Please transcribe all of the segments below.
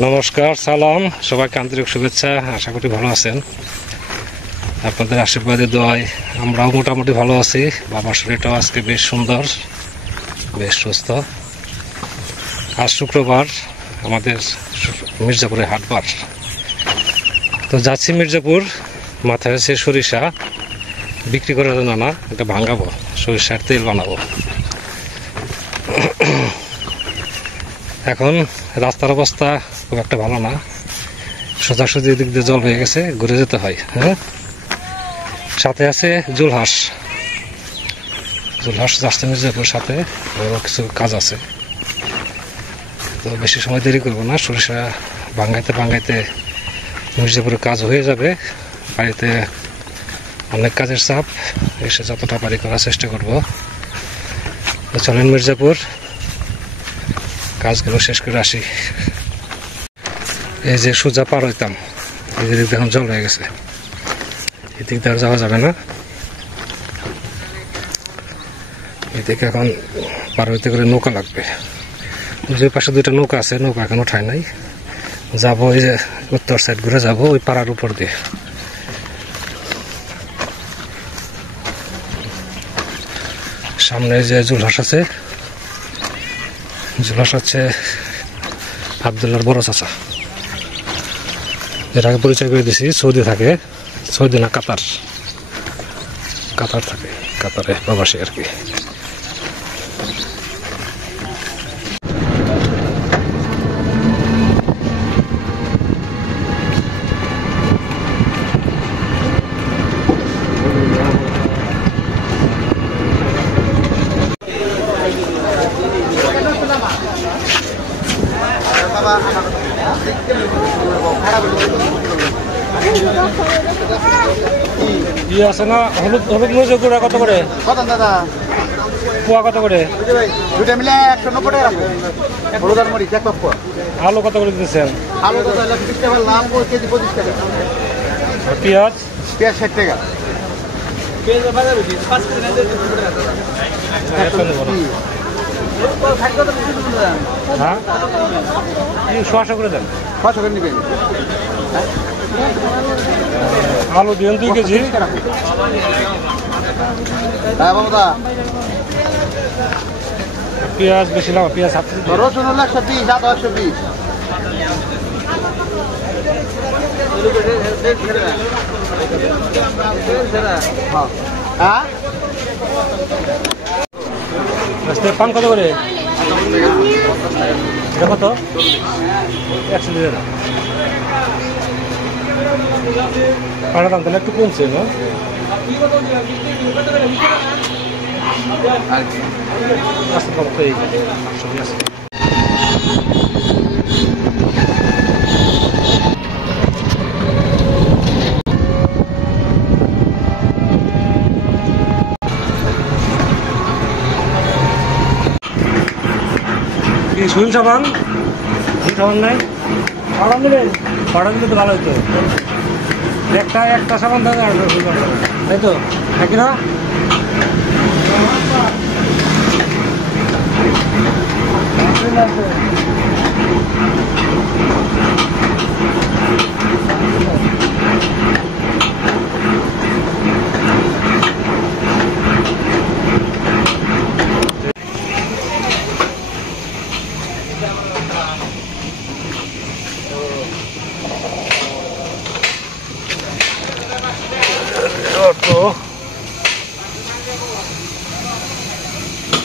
নমস্কার, সালাম, সবাইকে আন্তরিক শুভেচ্ছা। আশা করি ভালো আছেন। আপনাদের আশীর্বাদে দোয়ায় আমরাও মোটামুটি ভালো আছি। বাবার শরীরটাও আজকে বেশ সুন্দর, বেশ সুস্থ। আজ শুক্রবার, আমাদের মির্জাপুরে হাটবার। তো যাচ্ছি মির্জাপুর, মাথায় আছে সরিষা বিক্রি করার জন্য না, এটা ভাঙাবো, সরিষার তেল বানাবো। এখন রাস্তার অবস্থা খুব একটা ভালো না, সোজাসুজি দিক দিয়ে জল হয়ে গেছে, ঘুরে যেতে হয়। হ্যাঁ, সাথে আছে জুলহাস যাচ্ছে মির্জাপুর, সাথে ওরও কিছু কাজ আছে। তো বেশি সময় দেরি করবো না, সরিষা ভাঙাইতে মির্জাপুরের কাজ হয়ে যাবে। বাড়িতে অনেক কাজের চাপ, এসে যতটা পারি করার চেষ্টা করব। তো চলেন মির্জাপুর, কাজগুলো শেষ করে আসি। এই যে সোজা পার হইতাম, এদিক দিয়ে এখন জল হয়ে গেছে, এদিক দিয়ে আর যাওয়া যাবে না। এদিকে এখন পার হইতে করে নৌকা লাগবে। দুই পাশে দুইটা নৌকা আছে, নৌকা এখন ওঠায় নাই। যাবো ওই যে উত্তর সাইড ঘুরে যাবো, ওই পাড়ার উপর দিয়ে। সামনে যে জুলহাস আছে, জুলহাস হচ্ছে আবদুল্লাহর বড় চাচা। এর আগে পরিচয় করে দিয়েছি, সৌদি থাকে, সৌদি না কাতার থাকে, কাতারে প্রবাসী আর কি। ইয়ে আছে না, হলুদ মরিচের গুঁড়া কত করে? দাদা পোয়া কত করে? দুটা মিলে 190 টাকা রাখবো। হলুদ আর মরিচ এক পাপ্পা। আলু কত করে দিতেছেন? আলু তো 20 টাকা, লাভ কেজি 25 টাকা। পেঁয়াজ 60 টাকা। হ্যাঁ, 100 করে দেন। 500 করে নিবেন। আলু দিন 2 কেজি। হ্যাঁ বাবা, পেঁয়াজ বেশি লাভ, পেঁয়াজ হাত রসুন 120, আদা 120। হ্যাঁ, পান কত করে? দেখো তো 100 দিয়ে দাও। পানের দাম তাহলে একটু কমছে না? আচ্ছা, কম তো এই সবই আছে। সুইল সাবান নাই? অর্ডার দিলেন? অর্ডার দিলে তো ভালো হতো। একটা সাবান দাদা, তাই তো নাকি না?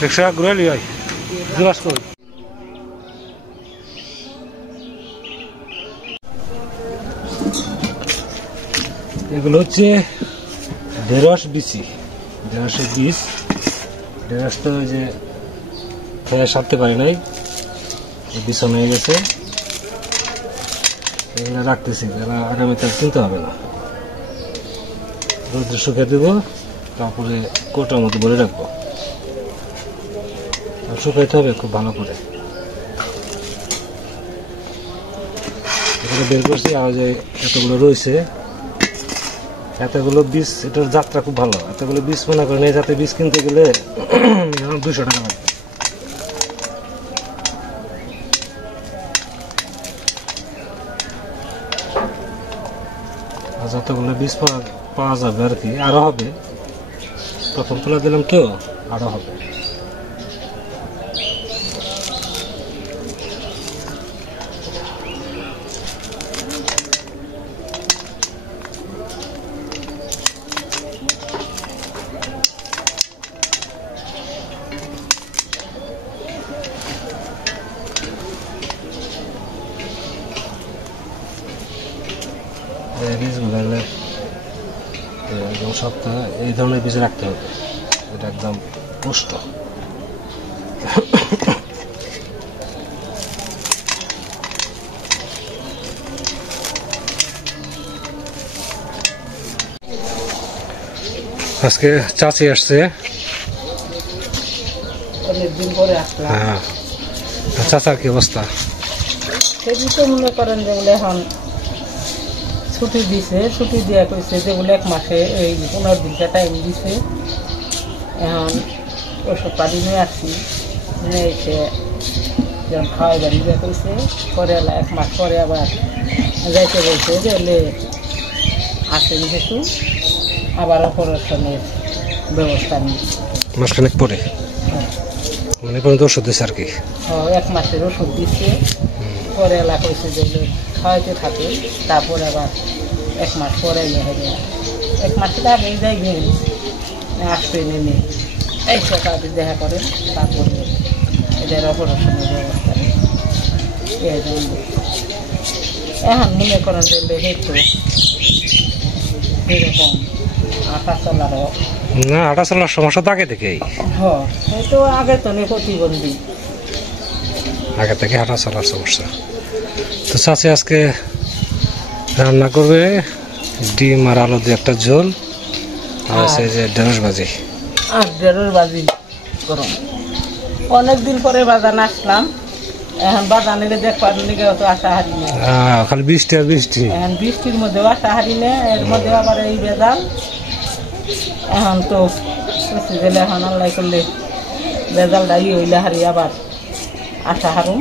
রিক্সা ঘুরে লিয়াই জুলাস করি। এগুলো হচ্ছে ঢেঁড়স বিচি, ঢেঁড়সের বীজ। ঢেঁড়স তো ওই যে খেয়ে সারতে পারি নাই, বিছন হয়ে গেছে, এগুলো রাখতেছি, আগামীতে কিনতে হবে না। রোদ্রে শুকিয়ে দেবো, তারপরে কোটার মতো ভরে রাখবো। শুকাইতে হবে খুব ভালো করে। এখানে বের করছি, আর যে এতগুলো রয়েছে, এতগুলো বীজ, এটার যাত্রা খুব ভালো। এতগুলো বীজ মনে করেন এই জাতের বীজ কিনতে গেলে 200 টাকা লাগবে। যতগুলো বীজ পাওয়া যাবে আর কি, আরো হবে। প্রথম তুলে দিলাম তো, আরো হবে। এই বীজগুলো একদম শক্ত, এই ধরনের বীজ রাখতে হবে, এটা একদম পুষ্ট। আজকে চাচি আসছে, অনেকদিন পরে আসলাম। হ্যাঁ। চাচার কি অবস্থা? সেদিন তো মনে করেন যেগুলো এখন ছুটি দিছে, ছুটি দেওয়া কইছে যেগুলো 1 মাসে এই 15 দিনটা টাইম দিছে। এখন ওষুধ পানি নিয়ে আসছি, নিয়ে এসে যখন খাওয়াই বাড়ি দেওয়া কইছে, পরে 1 মাস পরে আবার যাইতে বলছে যে আসেন যেহেতু আবার অপারেশনের ব্যবস্থা নিই। মাসখানেক পরে মানে পর্যন্ত ওষুধ দিচ্ছে আর কি। 1 মাসের ওষুধ দিচ্ছে, পরে এলাকা কইছে যে খাওয়াইতে থাকে, তারপরে আবার 1 মাস পরে হবে। 1 মাসের আগে যাই গেলে আসবে নেমে এই সকালে দেখা করেন, তারপরে এদের অপারেশনের ব্যবস্থা নেই। এই জন্য এখন মনে করেন যে একটু এরকম আটা চলারও না, হাঁটা চলার সমস্যা তো আগে থেকেই, হয়তো আগে তো নেই প্রতিবন্ধী, আগে থেকে হাঁটা চলার সমস্যা। তো চাচি আজকে রান্না করবে ডিম আর আলু দিয়ে একটা ঝোল, আর আছে যে ঢেঁড়স ভাজি। আর 1.5 বাজি গরম। অনেকদিন পরে বাজান আসলাম, এখন বাজানের দেখবার লিগে তো আশা হারি না। খালি বৃষ্টি আর বৃষ্টি, এখন বৃষ্টির মধ্যেও আশা হারি না, এর মধ্যে আবার এই বেজাল। এখন তো গেলে এখন আল্লাহ করলে বেজালটা হইলে হারি আবার আশা হারুম।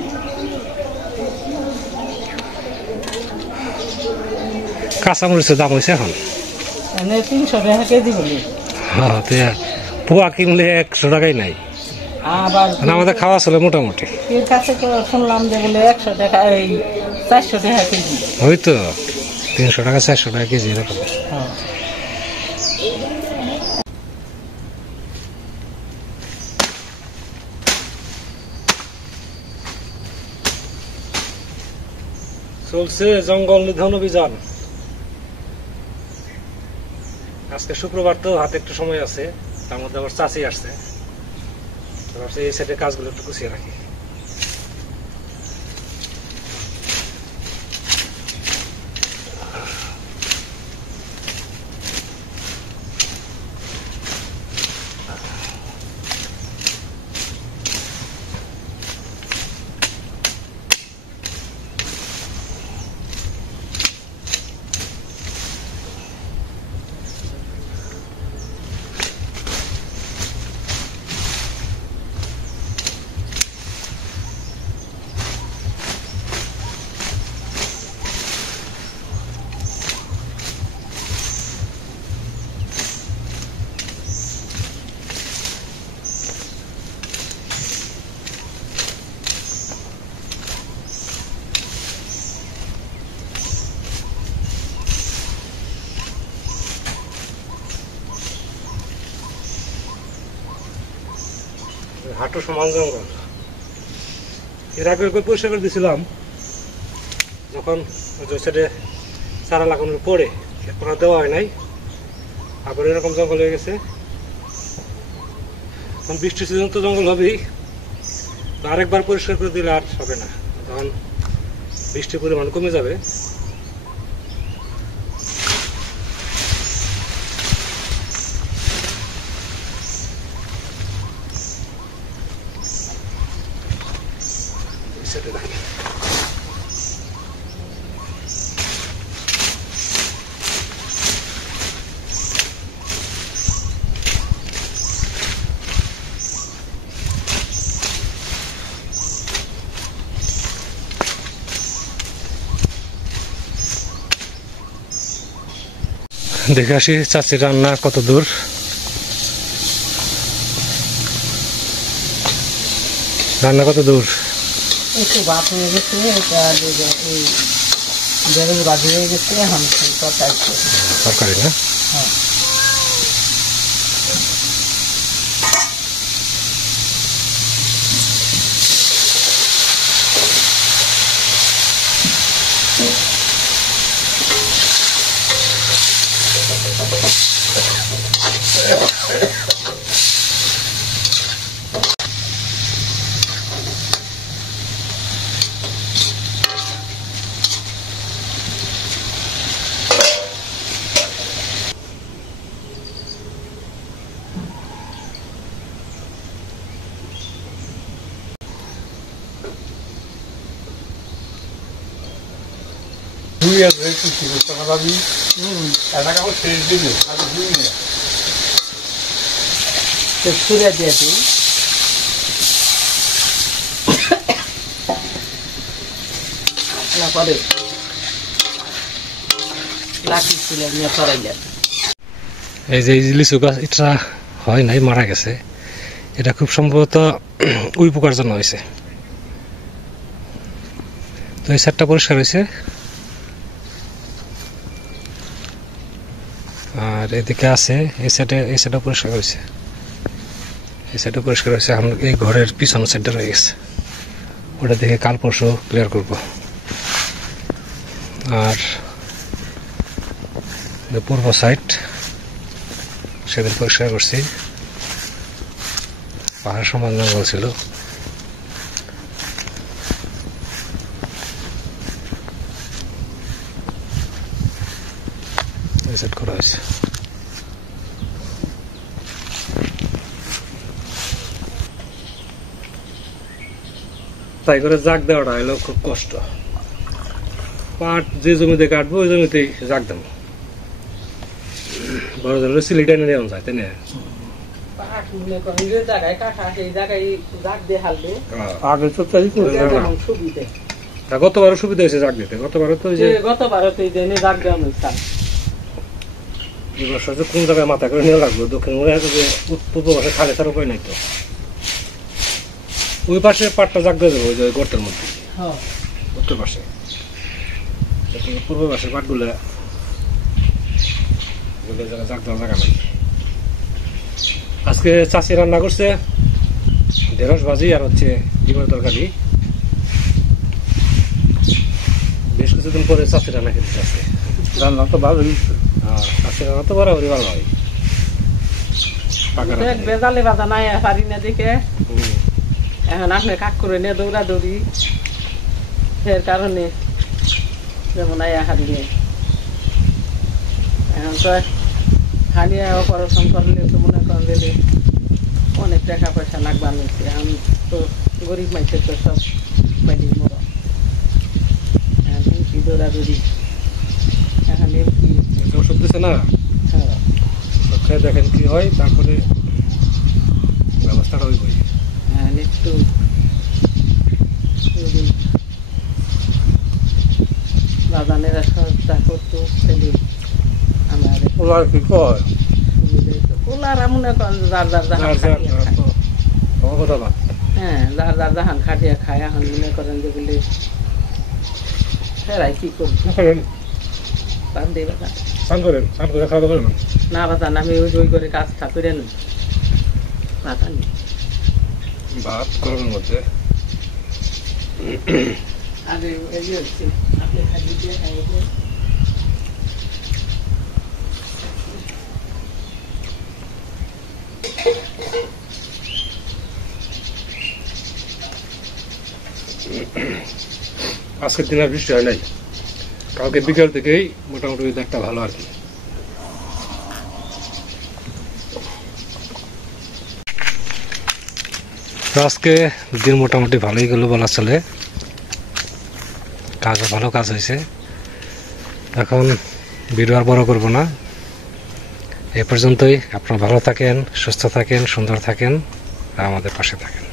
কাঁচামরিচের দাম হয়েছে এখন, এনে 300 টাকা কেজি বলি। পোয়া কিনলে 100 টাকাই নাই। আবার আমাদের খাওয়া চলে মোটামুটি। এর কাছে তো শুনলাম যে বলে 100 টাকা, এই 400 টাকা কেজি। হয়তো 300 টাকা 400 টাকা কেজি এরকম। হ্যাঁ। চলছে জঙ্গল নিধন অভিযান। আজকে শুক্রবার তো হাতে একটু সময় আছে, তার মধ্যে আবার চাচি আসছে, এই সাইডে কাজগুলো একটু গুছিয়ে রাখি। হাঁটু সমান জঙ্গল। এর আগে পরিষ্কার করে দিয়েছিলাম যখন ওই সাইডে চারা লাগানোর পরে, এরপর দেওয়া হয় নাই, আবার এরকম জঙ্গল হয়ে গেছে। তখন বৃষ্টির সিজন তো জঙ্গল হবেই, তো আরেকবার পরিষ্কার করে দিলে আর হবে না, তখন বৃষ্টির পরিমাণ কমে যাবে। দেখে আসি চাচির রান্না কত দূর। রান্না কত দূর? একটু ভাত হয়ে গেছে, এটা এই বেগুন ভাজি হয়ে গেছে, এখন তরকারি তরকারি না? হ্যাঁ। ছুঁড়ে দিয়ে দিই। পরে লাঠি ছিল নিয়ে চড়াইলে এই যে লিচু গাছ এটা হয় নাই, মারা গেছে। এটা খুব সম্ভবত উই পোকার জন্য হয়েছে। তো এই সাইডটা পরিষ্কার হয়েছে, আর এদিকে আছে এই সাইডে পরিষ্কার হয়েছে, এই সাইডে পরিষ্কার হয়েছে। এখন এই ঘরের পিছনের সাইডটা রয়ে গেছে, ওটা দেখে কাল পরশু ক্লিয়ার করব। আর পূর্ব সাইড সেদিন পরিষ্কার করছি, পাহাড় সমান জঙ্গল ছিল। রিসেট করা হয়েছে। তাই করে জাগ দেওয়াটা হলো খুব কষ্ট। পাট যে জমিতে কাটবো ওই জমিতেই জাগ দেবো, বড় জমিতে সিলিটা এনে দেওয়া যায়, তাই না? গতবারও সুবিধা হয়েছে জাগ দিতে, গতবারও তো কোন জায়গায় মাথা করে নিয়ে লাগলো, দক্ষিণ পূর্ব পাশে খালে ছাড়া উপায় নাই তো। ওই পাশে পাটটা জাগ দিয়ে দেবো, ওই যে গর্তের মধ্যে উত্তর পাশে। পূর্ব পাশের পাটগুলো জাগ দেওয়া জায়গা নাই। আজকে চাষি রান্না করছে ঢেঁড়স ভাজি আর হচ্ছে ডিমের তরকারি। বেশ কিছুদিন পরে চাষি রান্না খেতে যাচ্ছে। রান্না তো ভালো হয়েছে, চাষি রান্না তো বরাবরই ভালো হয়। বেজালে বাজা নাই পারি না দেখে এখন আপনি কাক করে নিয়ে দৌড়াদৌড়ি, এর কারণে যেমন আয়া হারিয়ে এখন তো হারিয়ে অপারেশন করলে তো মনে করেন গেলে অনেক টাকা পয়সা লাগবা নিচ্ছে। এখন তো গরিব মানুষের তো সব বাইরে মর, এখন কি দৌড়াদৌড়ি। এখন কি ওষুধ দিচ্ছে না, হ্যাঁ দেখেন কি হয়, তারপরে ব্যবস্থাটা ওই বই। একটু বাজানেরা সহজটা করতো ছেলে আমার ওলার কি কয় ওলারা মনে করেন যার যার জাহান খাটিয়ে খায়। হ্যাঁ, যার যার জাহান খাটিয়ে খায়। এখন মনে করেন যেগুলি ফেরাই কি করবো পান দিয়ে বাজান না বাজান, আমি ওই করে কাজটা করে নিই বাজান। ভাত গরমের মধ্যে আগে হচ্ছে আপনি খালি দিয়ে খাইয়ে আজকের দিন আর বৃষ্টি হয় নাই, কালকে বিকেল থেকেই মোটামুটি একটা ভালো আর কি। আজকে দিন মোটামুটি ভালোই গেল বলা চলে, কাজও ভালো কাজ হয়েছে। এখন ভিডিও আর বড় করবো না, এ পর্যন্তই। আপনারা ভালো থাকেন, সুস্থ থাকেন, সুন্দর থাকেন, আর আমাদের পাশে থাকেন।